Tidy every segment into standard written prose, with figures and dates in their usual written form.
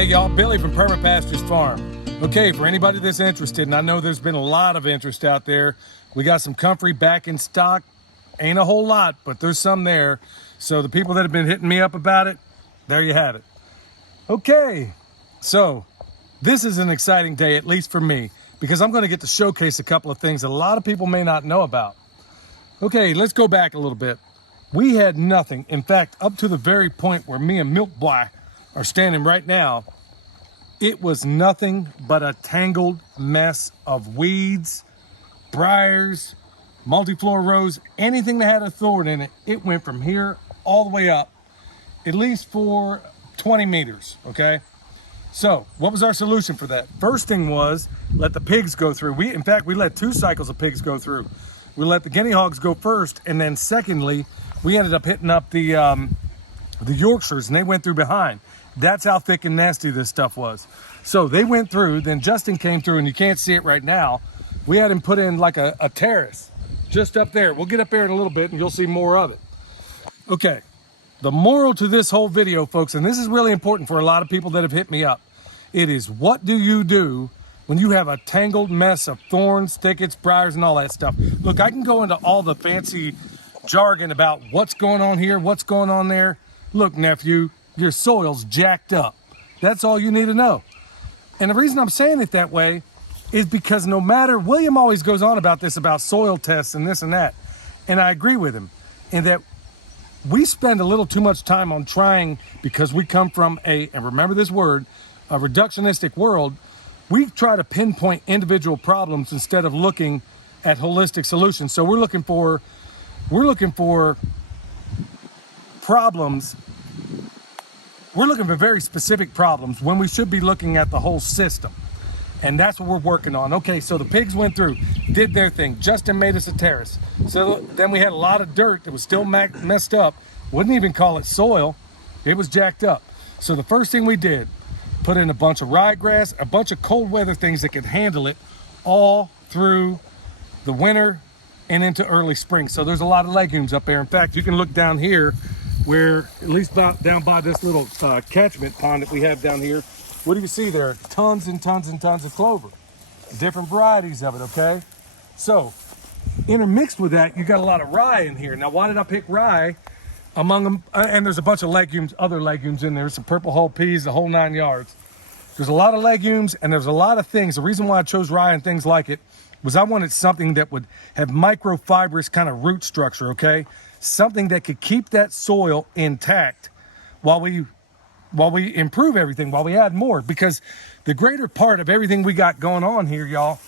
Hey y'all, Billy from Perma Pastures Farm. Okay, for anybody that's interested, and I know there's been a lot of interest out there, we got some Comfrey back in stock. Ain't a whole lot, but there's some there. So the people that have been hitting me up about it, there you have it. Okay, so this is an exciting day, at least for me, because I'm going to get to showcase a couple of things that a lot of people may not know about. Okay, let's go back a little bit. We had nothing. In fact, up to the very point where me and Milk Boy are standing right now, it was nothing but a tangled mess of weeds, briars, multiflora rose, anything that had a thorn in it. It went from here all the way up, at least for 20 meters, okay? So what was our solution for that? First thing was let the pigs go through. In fact, we let 2 cycles of pigs go through. We let the guinea hogs go first, and then secondly, we ended up hitting up the Yorkshires, and they went through behind. That's how thick and nasty this stuff was. So they went through, then Justin came through, and you can't see it right now. We had him put in like a terrace just up there. We'll get up there in a little bit and you'll see more of it. Okay, the moral to this whole video, folks, and this is really important for a lot of people that have hit me up. It is, what do you do when you have a tangled mess of thorns, thickets, briars, and all that stuff? Look, I can go into all the fancy jargon about what's going on here, what's going on there. Look, nephew, your soil's jacked up. That's all you need to know. And the reason I'm saying it that way is because no matter, William always goes on about this, about soil tests and this and that. And I agree with him in that we spend a little too much time on trying, because we come from and remember this word, a reductionistic world. We try to pinpoint individual problems instead of looking at holistic solutions. So we're looking for problems. We're looking for very specific problems when we should be looking at the whole system. And that's what we're working on. Okay, so the pigs went through, did their thing. Justin made us a terrace. So then we had a lot of dirt that was still messed up. Wouldn't even call it soil. It was jacked up. So the first thing we did, put in a bunch of ryegrass, a bunch of cold weather things that could handle it all through the winter and into early spring. So there's a lot of legumes up there. In fact, you can look down here where, at least about down by this little catchment pond that we have down here. What do you see there? Tons and tons and tons of clover. Different varieties of it, okay? So, intermixed with that, you got a lot of rye in here. Now, why did I pick rye? Among them, and there's a bunch of legumes, other legumes in there, some purple hull peas, the whole 9 yards. There's a lot of legumes, and there's a lot of things. The reason why I chose rye and things like it was I wanted something that would have microfibrous kind of root structure, okay? Something that could keep that soil intact while we improve everything, while we add more. Because the greater part of everything we got going on here, y'all,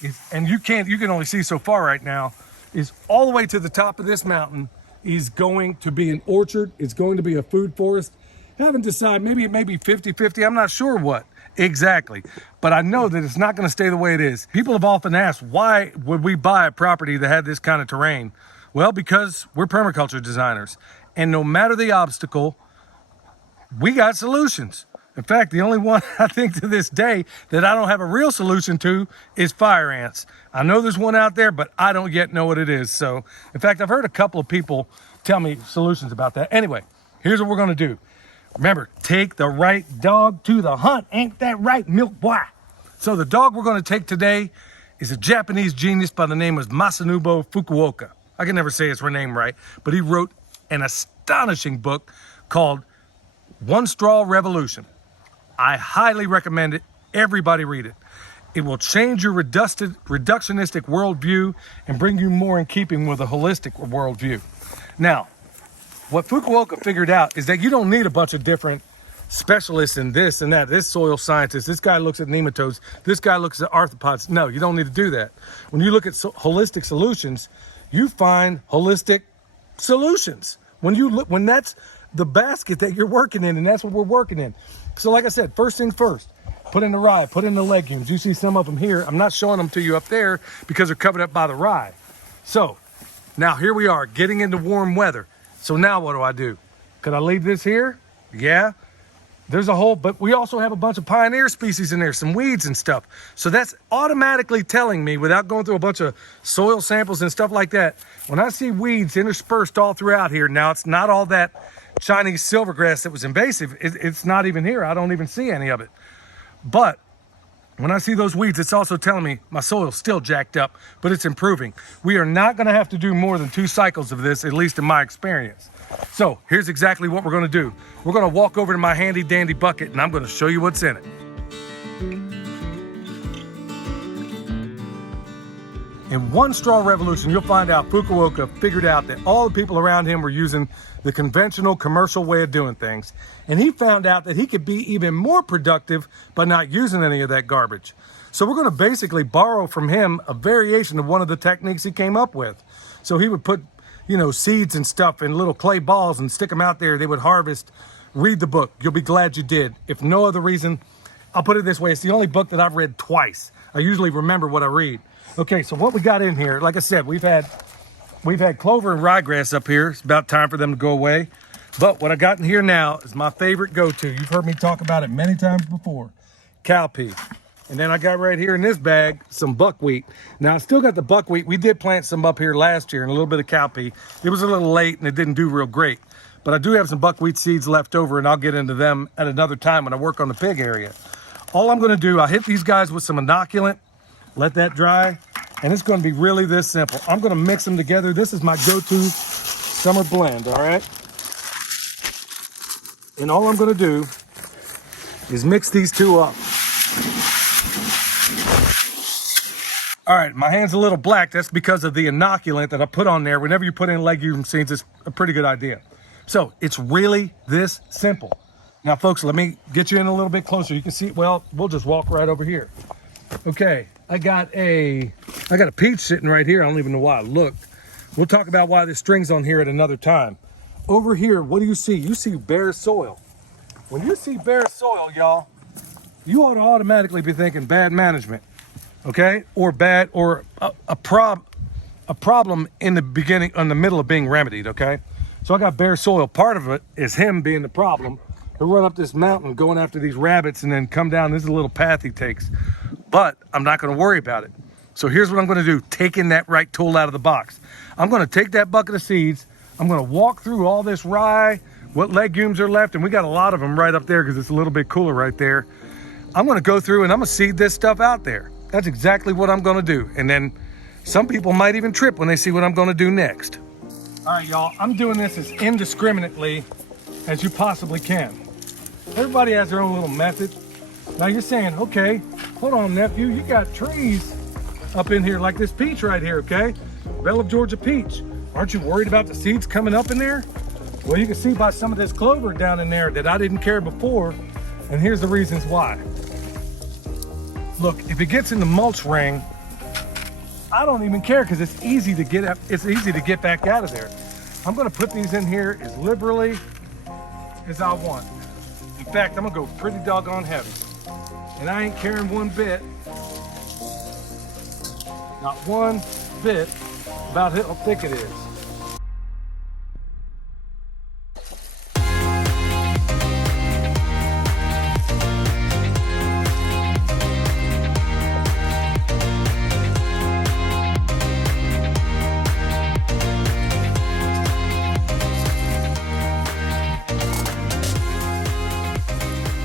is, and you can only see so far right now, is all the way to the top of this mountain is going to be an orchard. It's going to be a food forest. I haven't decided, maybe it may be 50-50. I'm not sure what exactly, but I know that it's not going to stay the way it is. People have often asked, why would we buy a property that had this kind of terrain? Well, because we're permaculture designers, and no matter the obstacle, we got solutions. In fact, the only one I think to this day that I don't have a real solution to is fire ants. I know there's one out there, but I don't yet know what it is. So, in fact, I've heard a couple of people tell me solutions about that. Anyway, here's what we're gonna do. Remember, take the right dog to the hunt. Ain't that right, Milk Boy? So the dog we're gonna take today is a Japanese genius by the name of Masanobu Fukuoka. I can never say his name right, but he wrote an astonishing book called One Straw Revolution. I highly recommend it. Everybody read it. It will change your reductionistic worldview and bring you more in keeping with a holistic worldview. Now, what Fukuoka figured out is that you don't need a bunch of different specialists in this and that. This soil scientist, this guy looks at nematodes, this guy looks at arthropods. No, you don't need to do that. When you look at holistic solutions, you find holistic solutions. When that's the basket that you're working in, and that's what we're working in. So like I said, first things first, put in the rye, put in the legumes. You see some of them here. I'm not showing them to you up there because they're covered up by the rye. So now here we are getting into warm weather. So now what do? Could I leave this here? Yeah. There's a whole, but we also have a bunch of pioneer species in there, some weeds and stuff. So that's automatically telling me, without going through a bunch of soil samples and stuff like that, when I see weeds interspersed all throughout here, now it's not all that Chinese silvergrass that was invasive, it's not even here. I don't even see any of it. But when I see those weeds, it's also telling me my soil's still jacked up, but it's improving. We are not gonna have to do more than 2 cycles of this, at least in my experience. So here's exactly what we're gonna do. We're gonna walk over to my handy dandy bucket and I'm gonna show you what's in it. In one straw revolution, you'll find out Fukuoka figured out that all the people around him were using the conventional commercial way of doing things. And he found out that he could be even more productive by not using any of that garbage. So we're gonna basically borrow from him a variation of one of the techniques he came up with. So he would put, you know, seeds and stuff in little clay balls and stick them out there. They would harvest. Read the book. You'll be glad you did. If no other reason, I'll put it this way. It's the only book that I've read twice. I usually remember what I read. Okay, so what we got in here, like I said, we've had clover and ryegrass up here. It's about time for them to go away. But what I got in here now is my favorite go-to. You've heard me talk about it many times before. Cowpea. And then I got right here in this bag some buckwheat. Now I still got the buckwheat. We did plant some up here last year and a little bit of cowpea. It was a little late and it didn't do real great. But I do have some buckwheat seeds left over and I'll get into them at another time when I work on the pig area. All I'm gonna do, I'll hit these guys with some inoculant, let that dry, and it's gonna be really this simple. I'm gonna mix them together. This is my go-to summer blend, all right? And all I'm gonna do is mix these two up. All right, my hand's a little black. That's because of the inoculant that I put on there. Whenever you put in legume seeds, it's a pretty good idea. So it's really this simple. Now, folks, let me get you in a little bit closer. You can see, well, we'll just walk right over here. Okay, I got a peach sitting right here. I don't even know why I looked. We'll talk about why this string's on here at another time. Over here, what do you see? You see bare soil. When you see bare soil, y'all, you ought to automatically be thinking bad management, okay? Or bad, or a problem in the beginning, in the middle of being remedied, okay? So I got bare soil. Part of it is him being the problem. He'll run up this mountain going after these rabbits and then come down. This is a little path he takes. But I'm not gonna worry about it. So here's what I'm gonna do, taking that right tool out of the box. I'm gonna take that bucket of seeds, I'm gonna walk through all this rye, what legumes are left, and we got a lot of them right up there because it's a little bit cooler right there. I'm gonna go through and I'm gonna seed this stuff out there. That's exactly what I'm gonna do. And then some people might even trip when they see what I'm gonna do next. All right, y'all, I'm doing this as indiscriminately as you possibly can. Everybody has their own little method. Now you're saying, okay, hold on, nephew, you got trees up in here like this peach right here, okay? Bell of Georgia peach. Aren't you worried about the seeds coming up in there? Well, you can see by some of this clover down in there that I didn't care before, and here's the reasons why. Look, if it gets in the mulch ring, I don't even care because it's easy to get up, it's easy to get back out of there. I'm gonna put these in here as liberally as I want. In fact, I'm gonna go pretty doggone heavy. And I ain't caring one bit, not one bit, about how thick it is.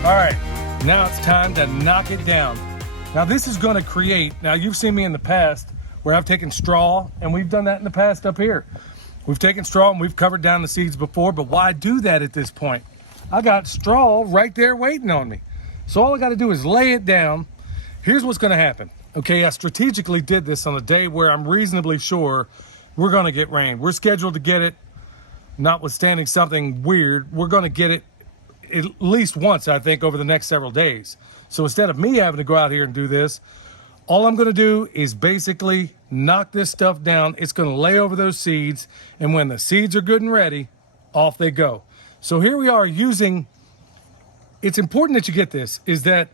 All right, now it's time to knock it down. Now this is gonna create, now you've seen me in the past where I've taken straw, and we've done that in the past up here. We've taken straw and we've covered down the seeds before, but why do that at this point? I got straw right there waiting on me. So all I gotta do is lay it down. Here's what's gonna happen. Okay, I strategically did this on a day where I'm reasonably sure we're gonna get rain. We're scheduled to get it, notwithstanding something weird, we're gonna get it at least once, I think, over the next several days. So instead of me having to go out here and do this, all I'm gonna do is basically knock this stuff down. It's gonna lay over those seeds, and when the seeds are good and ready, off they go. So here we are using, it's important that you get this, is that,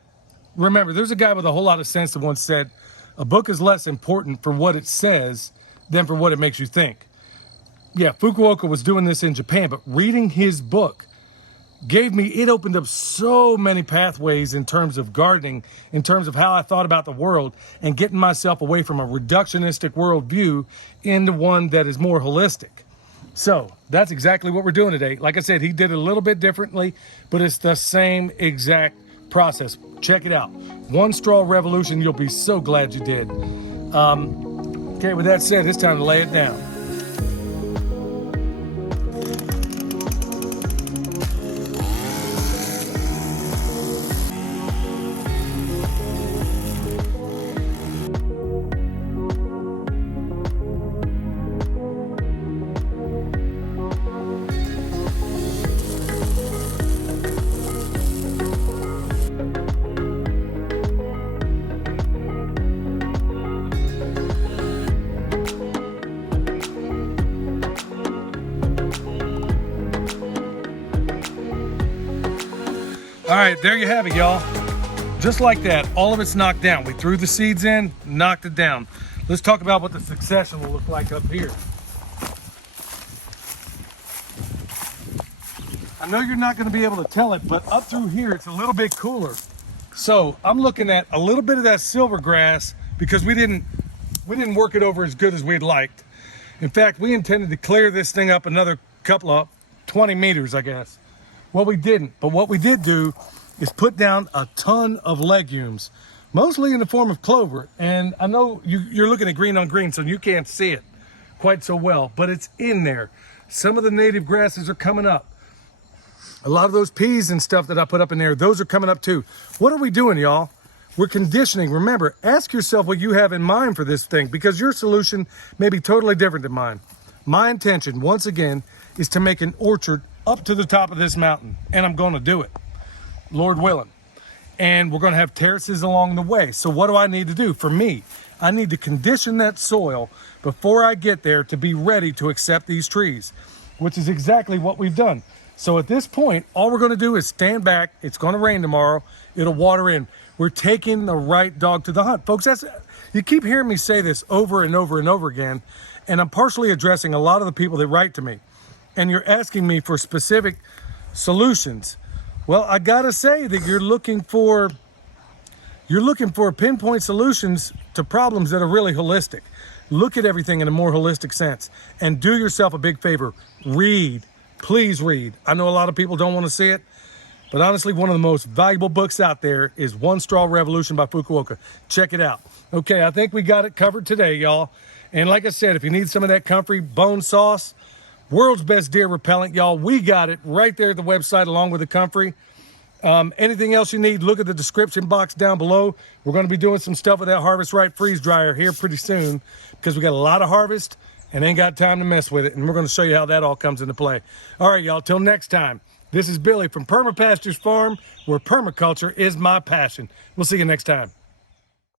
remember, there's a guy with a whole lot of sense that once said, a book is less important for what it says than for what it makes you think. Yeah, Fukuoka was doing this in Japan, but reading his book it opened up so many pathways in terms of gardening, in terms of how I thought about the world, and getting myself away from a reductionistic worldview into one that is more holistic. So that's exactly what we're doing today. Like I said, he did it a little bit differently, but it's the same exact process. Check it out. One straw revolution. You'll be so glad you did. Okay, with that said, it's time to lay it down. All right, there you have it, y'all. Just like that, all of it's knocked down. We threw the seeds in, knocked it down. Let's talk about what the succession will look like up here. I know you're not going to be able to tell it, but up through here, it's a little bit cooler. So I'm looking at a little bit of that silver grass because we didn't work it over as good as we'd liked. In fact, we intended to clear this thing up another couple of 20 meters, I guess. Well, we didn't, but what we did do is put down a ton of legumes, mostly in the form of clover. And I know you're looking at green on green, so you can't see it quite so well, but it's in there. Some of the native grasses are coming up. A lot of those peas and stuff that I put up in there, those are coming up too. What are we doing, y'all? We're conditioning. Remember, ask yourself what you have in mind for this thing, because your solution may be totally different than mine. My intention, once again, is to make an orchard up to the top of this mountain, and I'm going to do it, Lord willing. And we're going to have terraces along the way. So what do I need to do? For me, I need to condition that soil before I get there to be ready to accept these trees, which is exactly what we've done. So at this point, all we're going to do is stand back. It's going to rain tomorrow. It'll water in. We're taking the right dog to the hunt. Folks, you keep hearing me say this over and over and over again, and I'm partially addressing a lot of the people that write to me. And you're asking me for specific solutions. Well, I gotta say that you're looking for pinpoint solutions to problems that are really holistic. Look at everything in a more holistic sense, and do yourself a big favor. Read, please read. I know a lot of people don't want to see it, but honestly, one of the most valuable books out there is One Straw Revolution by Fukuoka. Check it out. Okay, I think we got it covered today, y'all. And like I said, if you need some of that Comfrey bone sauce, world's best deer repellent, y'all, we got it right there at the website along with the Comfrey. Anything else you need, look at the description box down below. We're going to be doing some stuff with that Harvest Right freeze dryer here pretty soon because we got a lot of harvest and ain't got time to mess with it. And we're going to show you how that all comes into play. All right, y'all, till next time. This is Billy from Perma Pastures Farm, where permaculture is my passion. We'll see you next time.